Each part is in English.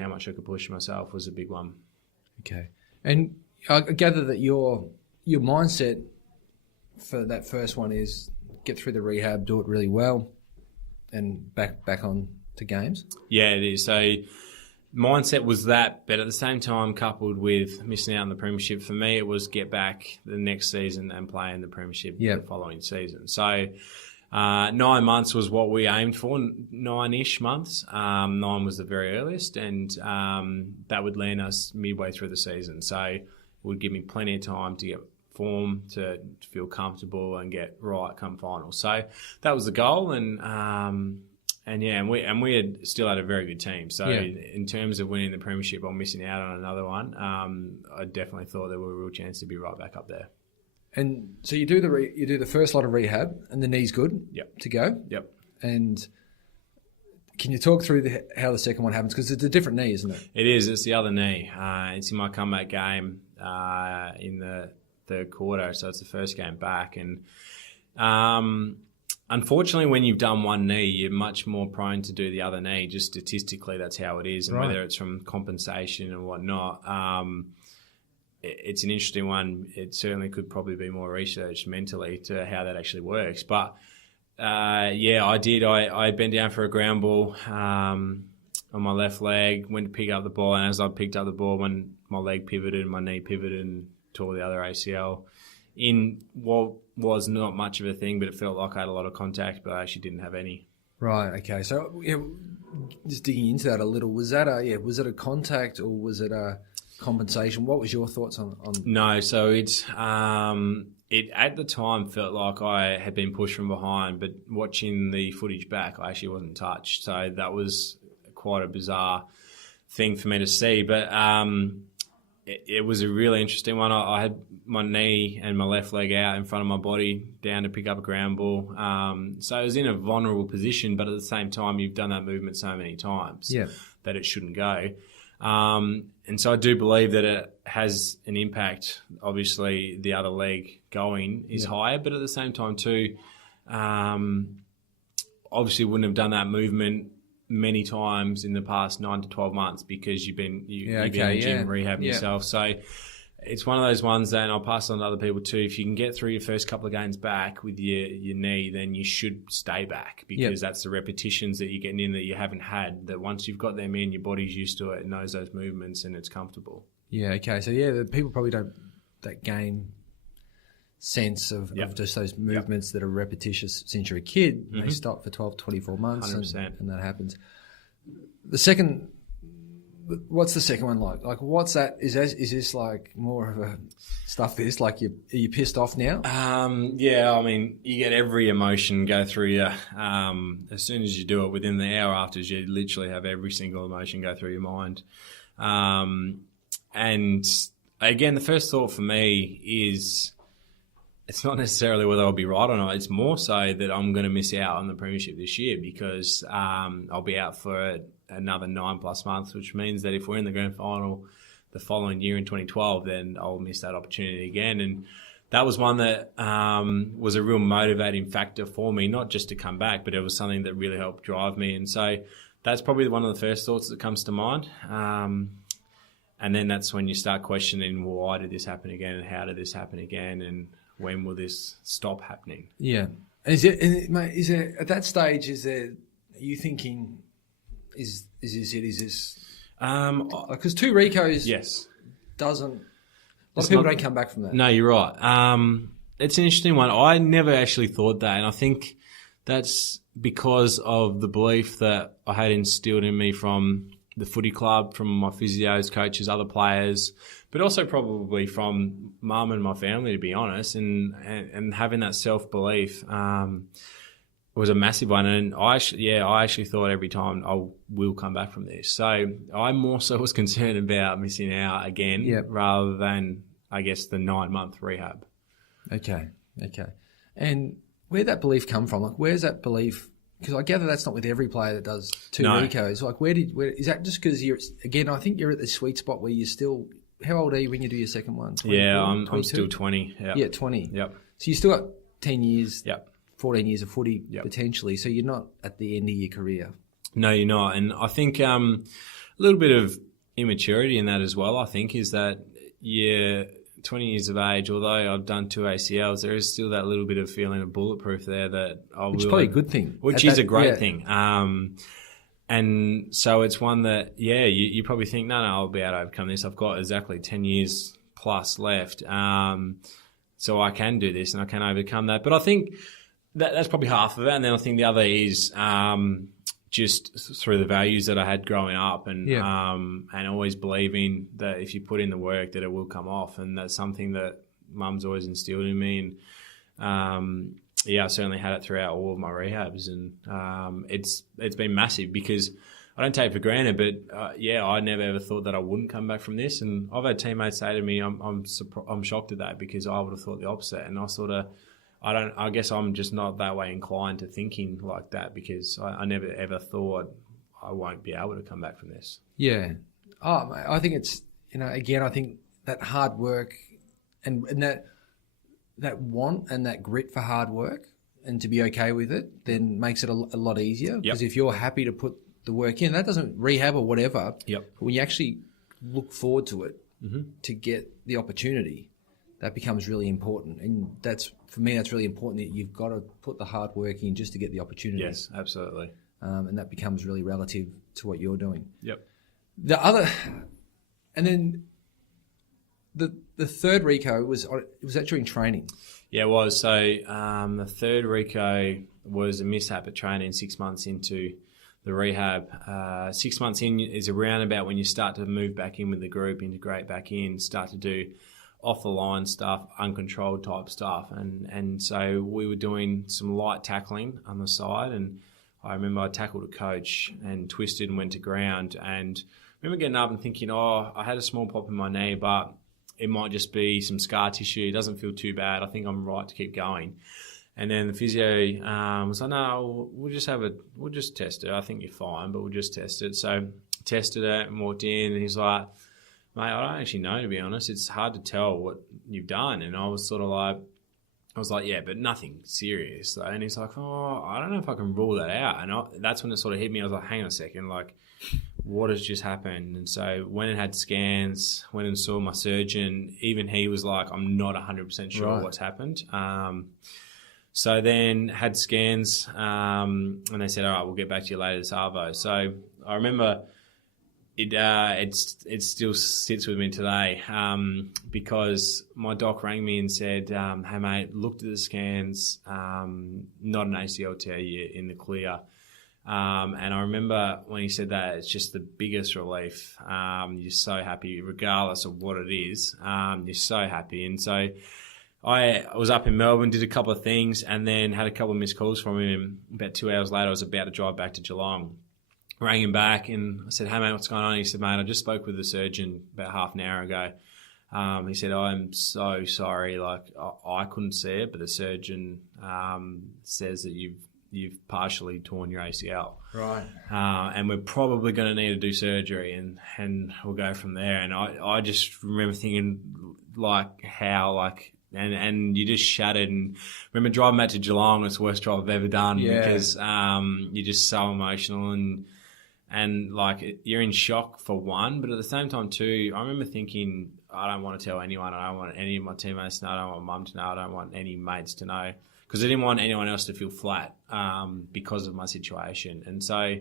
how much I could push myself was a big one. Okay. And I gather that your mindset for that first one is get through the rehab, do it really well, and back on to games? Yeah, it is. So mindset was that, but at the same time, coupled with missing out on the premiership, for me it was get back the next season and play in the premiership the following season. So 9 months was what we aimed for, 9-ish months. 9 was the very earliest, and that would land us midway through the season. So it would give me plenty of time to get form, to feel comfortable and get right come final. So that was the goal, and we had still had a very good team. So in terms of winning the premiership or missing out on another one, I definitely thought there were a real chance to be right back up there. And so you do the first lot of rehab, and the knee's good to go. Yep. And can you talk through how the second one happens? Because it's a different knee, isn't it? It is. It's the other knee. It's in my comeback game in the third quarter, so it's the first game back. And unfortunately, when you've done one knee, you're much more prone to do the other knee. Just statistically, that's how it is. And whether it's from compensation or whatnot, it's an interesting one. It certainly could probably be more researched mentally to how that actually works. But I did. I bent down for a ground ball on my left leg, went to pick up the ball, and as I picked up the ball, when my leg pivoted, my knee pivoted and tore the other ACL in what was not much of a thing, but it felt like I had a lot of contact, but I actually didn't have any. Right. Okay. So just digging into that a little, was it a contact or was it a compensation? What was your thoughts on? No. So it at the time felt like I had been pushed from behind, but watching the footage back, I actually wasn't touched. So that was quite a bizarre thing for me to see. But it was a really interesting one. I had my knee and my left leg out in front of my body down to pick up a ground ball. So I was in a vulnerable position, but at the same time, you've done that movement so many times that it shouldn't go. And so I do believe that it has an impact. Obviously, the other leg going is higher, but at the same time too, obviously wouldn't have done that movement many times in the past 9 to 12 months because you've been in the gym rehabbing yourself. So it's one of those ones that, and I'll pass on to other people too, if you can get through your first couple of games back with your knee, then you should stay back because that's the repetitions that you're getting in that you haven't had, that once you've got them in, your body's used to it, knows those movements, and it's comfortable. Yeah, okay. So, the people probably don't gain sense of just those movements that are repetitious since you're a kid. Mm-hmm. They stop for 12, 24 months and that happens. What's the second one like? Like, what's that? Is this like more of a stuff this? Like, are you pissed off now? I mean, you get every emotion go through you. As soon as you do it, within the hour after, you literally have every single emotion go through your mind. And again, the first thought for me is, it's not necessarily whether I'll be right or not. It's more so that I'm going to miss out on the premiership this year because I'll be out for another 9+ months, which means that if we're in the grand final the following year in 2012, then I'll miss that opportunity again. And that was one that was a real motivating factor for me, not just to come back, but it was something that really helped drive me. And so that's probably one of the first thoughts that comes to mind. And then that's when you start questioning, well, why did this happen again, and how did this happen again, and when will this stop happening? Yeah. Is there at that stage? Are you thinking, is this it? Is this because 2 Ricos doesn't. A lot of people don't come back from that. No, you're right. It's an interesting one. I never actually thought that, and I think that's because of the belief that I had instilled in me from the footy club, from my physios, coaches, other players, but also probably from mum and my family, to be honest, and having that self-belief was a massive one. And I actually thought every time I will come back from this. So I more so was concerned about missing out again rather than, I guess, the 9-month rehab. Okay. And where'd that belief come from? Like, where's that belief? Because I gather that's not with every player that does 2 Ricos. Like, where is that just because I think you're at the sweet spot where you're still, how old are you when you do your second one? 24, I'm still 20. Yep. Yeah, 20. Yep. So you still got 10 years, 14 years of footy potentially. So you're not at the end of your career. No, you're not. And I think, little bit of immaturity in that as well, I think, is that, 20 years of age, although I've done 2 ACLs, there is still that little bit of feeling of bulletproof there that I will. Which is probably a good thing. Which is a great thing. And so it's one that, you probably think, no, I'll be able to overcome this. I've got exactly 10 years plus left. So I can do this and I can overcome that. But I think that's probably half of it. And then I think the other is just through the values that I had growing up and always believing that if you put in the work that it will come off. And that's something that Mum's always instilled in me. And I certainly had it throughout all of my rehabs. And it's been massive because I don't take it for granted, but I never ever thought that I wouldn't come back from this. And I've had teammates say to me, I'm shocked at that because I would have thought the opposite. And I guess I'm just not that way inclined to thinking like that because I never ever thought I won't be able to come back from this. Yeah. I think it's, again, I think that hard work and that want and that grit for hard work and to be okay with it then makes it a lot easier. Because if you're happy to put the work in, that doesn't rehab or whatever. Yep. But when you actually look forward to it to get the opportunity, that becomes really important. And for me, that's really important that you've got to put the hard work in just to get the opportunity. Yes, absolutely. And that becomes really relative to what you're doing. Yep. And then the third Rico was that during training? Yeah, it was. So the third Rico was a mishap at training 6 months into the rehab. 6 months in is around about when you start to move back in with the group, integrate back in, start to do off the line stuff, uncontrolled type stuff. And so we were doing some light tackling on the side. And I remember I tackled a coach and twisted and went to ground. And I remember getting up and thinking, I had a small pop in my knee, but it might just be some scar tissue. It doesn't feel too bad. I think I'm right to keep going. And then the physio was like, no, we'll just test it. I think you're fine, but we'll just test it. So tested it and walked in and he's like, mate, I don't actually know, to be honest. It's hard to tell what you've done. And I was sort of like, yeah, but nothing serious. And he's like, I don't know if I can rule that out. And that's when it sort of hit me. I was like, hang on a second, like, what has just happened? And so went and had scans, went and saw my surgeon. Even he was like, I'm not 100% sure what's happened. So then had scans and they said, all right, we'll get back to you later this arvo. So I remember it still sits with me today because my doc rang me and said, hey, mate, looked at the scans, not an ACL tear, you're in the clear. And I remember when he said that, it's just the biggest relief. You're so happy, regardless of what it is. You're so happy. And so I was up in Melbourne, did a couple of things, and then had a couple of missed calls from him. About 2 hours later, I was about to drive back to Geelong. Rang him back and I said, hey, mate, what's going on? He said, mate, I just spoke with the surgeon about half an hour ago. He said, I'm so sorry. Like, I couldn't see it, but the surgeon says that you've partially torn your ACL. Right. And we're probably going to need to do surgery and we'll go from there. And I just remember thinking, like, how, like, and you just shattered. And remember driving back to Geelong, it's the worst drive I've ever done because you're just so emotional and like you're in shock for one, but at the same time too, I remember thinking, I don't want to tell anyone. I don't want any of my teammates to know. I don't want Mum to know. I don't want any mates to know because I didn't want anyone else to feel flat because of my situation. And so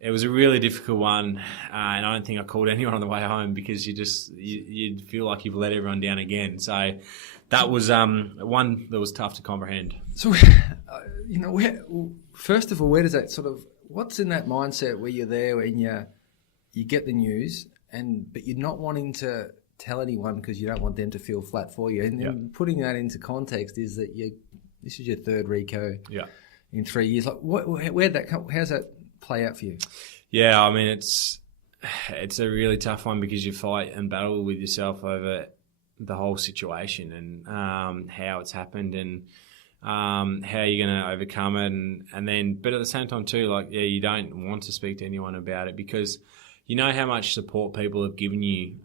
it was a really difficult one, and I don't think I called anyone on the way home because you'd feel like you've let everyone down again. So that was one that was tough to comprehend. So, first of all, where does that sort of, what's in that mindset where you're there when you get the news but you're not wanting to tell anyone because you don't want them to feel flat for you, and then putting that into context is that this is your third Rico in 3 years. Like, how's that play out for you? Yeah, I mean it's a really tough one because you fight and battle with yourself over the whole situation and how it's happened and how you're going to overcome it and then but at the same time too, like you don't want to speak to anyone about it because you know how much support people have given you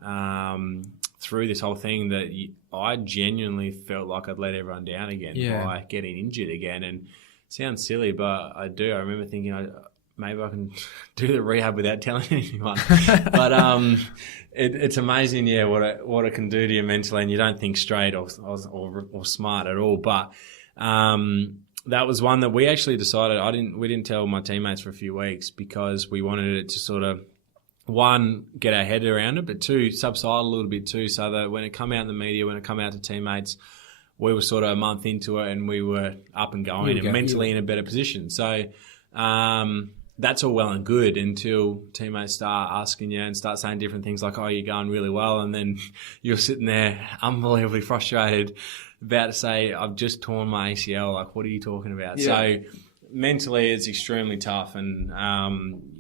through this whole thing that I genuinely felt like I'd let everyone down again by getting injured again. And it sounds silly, but I do. I remember thinking maybe I can do the rehab without telling anyone. But it's amazing, yeah, what it can do to you mentally, and you don't think straight or smart at all. But that was one that we actually decided. We didn't tell my teammates for a few weeks because we wanted it to sort of, one, get our head around it, but two, subside a little bit too, so that when it come out in the media, when it come out to teammates, we were sort of a month into it and we were up and going and mentally in a better position. So that's all well and good until teammates start asking you and start saying different things like, oh, you're going really well. And then you're sitting there unbelievably frustrated about to say, I've just torn my ACL. Like, what are you talking about? Yeah. So mentally it's extremely tough. And,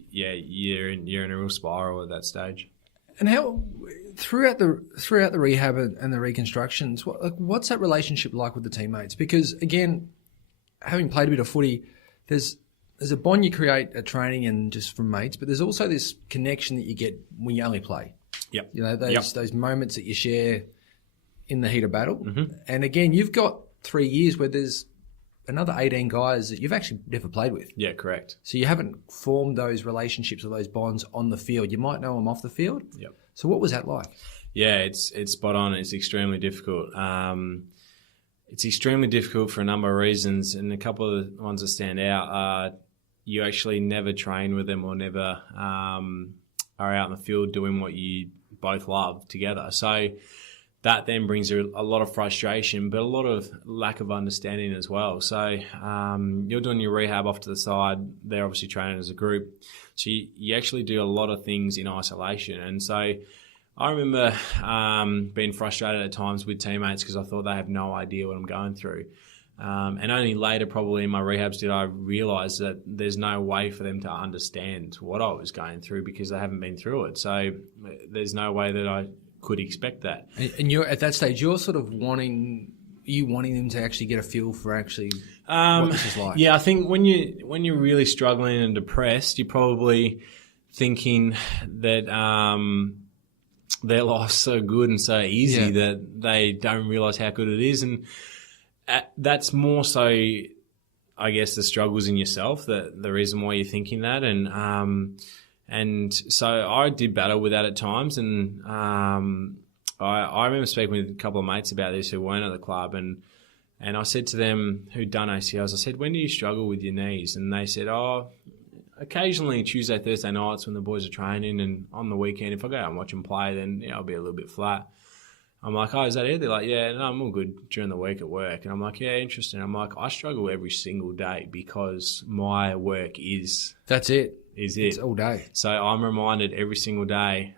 you're in a real spiral at that stage. And how throughout the rehab and the reconstructions, what's that relationship like with the teammates? Because again, having played a bit of footy, there's a bond you create at training and just from mates, but there's also this connection that you get when you only play. Yep. You know, those moments that you share in the heat of battle. Mm-hmm. And again, you've got 3 years where there's another 18 guys that you've actually never played with. Yeah, correct. So you haven't formed those relationships or those bonds on the field. You might know them off the field. Yep. So what was that like? Yeah, it's spot on. It's extremely difficult. It's extremely difficult for a number of reasons, and a couple of the ones that stand out are you actually never train with them or never are out in the field doing what you both love together. So that then brings a lot of frustration, but a lot of lack of understanding as well. So you're doing your rehab off to the side. They're obviously training as a group. So you actually do a lot of things in isolation. And so I remember being frustrated at times with teammates because I thought they have no idea what I'm going through. And only later probably in my rehabs did I realise that there's no way for them to understand what I was going through because they haven't been through it. So there's no way that I could expect that. And you're at that stage, you're sort of wanting them to actually get a feel for actually what this is like. Yeah, I think when you're really struggling and depressed, you're probably thinking that their life's so good and so easy that they don't realise how good it is, and that's more so, I guess, the struggles in yourself, that the reason why you're thinking that, and so I did battle with that at times, and I remember speaking with a couple of mates about this who weren't at the club, and I said to them who'd done ACLs, I said, when do you struggle with your knees? And they said, occasionally Tuesday, Thursday nights when the boys are training, and on the weekend, if I go out and watch them play, then I'll be a little bit flat. I'm like, oh, is that it? They're like, yeah, no, I'm all good during the week at work. And I'm like, yeah, interesting. I'm like, I struggle every single day because my work is... That's it. It's all day. So I'm reminded every single day,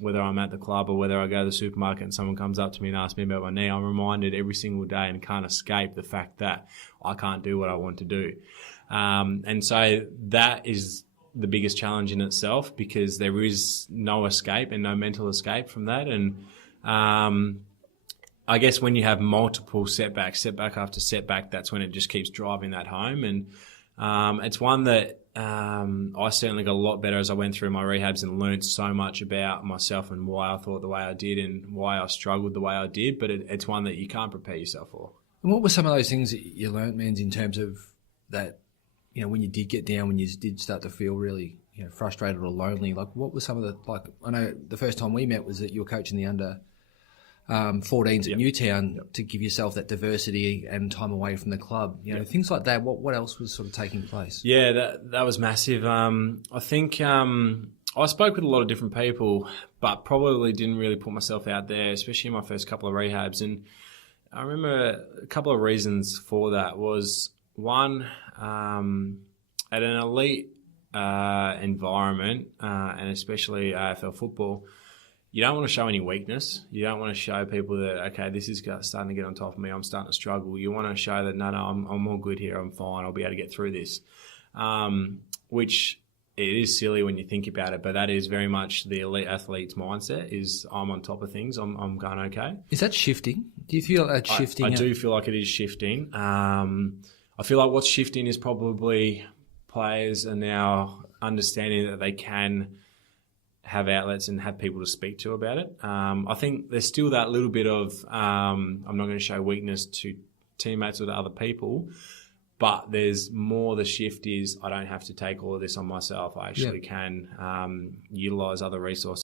whether I'm at the club or whether I go to the supermarket and someone comes up to me and asks me about my knee, I'm reminded every single day and can't escape the fact that I can't do what I want to do. And so that is the biggest challenge in itself because there is no escape and no mental escape from that. And I guess when you have multiple setback after setback, that's when it just keeps driving that home. And it's one that I certainly got a lot better as I went through my rehabs and learned so much about myself and why I thought the way I did and why I struggled the way I did. But it's one that you can't prepare yourself for. And what were some of those things that you learnt, Menz, in terms of that, when you did get down, when you did start to feel really frustrated or lonely? Like, what were some of the, I know the first time we met was that you were coaching the under 14s at Newtown to give yourself that diversity and time away from the club. Things like that. What else was sort of taking place? Yeah, that was massive. I think I spoke with a lot of different people, but probably didn't really put myself out there, especially in my first couple of rehabs. And I remember a couple of reasons for that was, one, at an elite environment, and especially AFL football, you don't want to show any weakness. You don't want to show people that, okay, this is starting to get on top of me. I'm starting to struggle. You want to show that, no, I'm all good here. I'm fine. I'll be able to get through this, which it is silly when you think about it, but that is very much the elite athlete's mindset is I'm on top of things. I'm going okay. Is that shifting? Do you feel that's shifting? I do feel like it is shifting. I feel like what's shifting is probably players are now understanding that they can have outlets and have people to speak to about it. I think there's still that little bit of I'm not going to show weakness to teammates or to other people, But there's more, the shift is I don't have to take all of this on myself. I actually can utilise other resources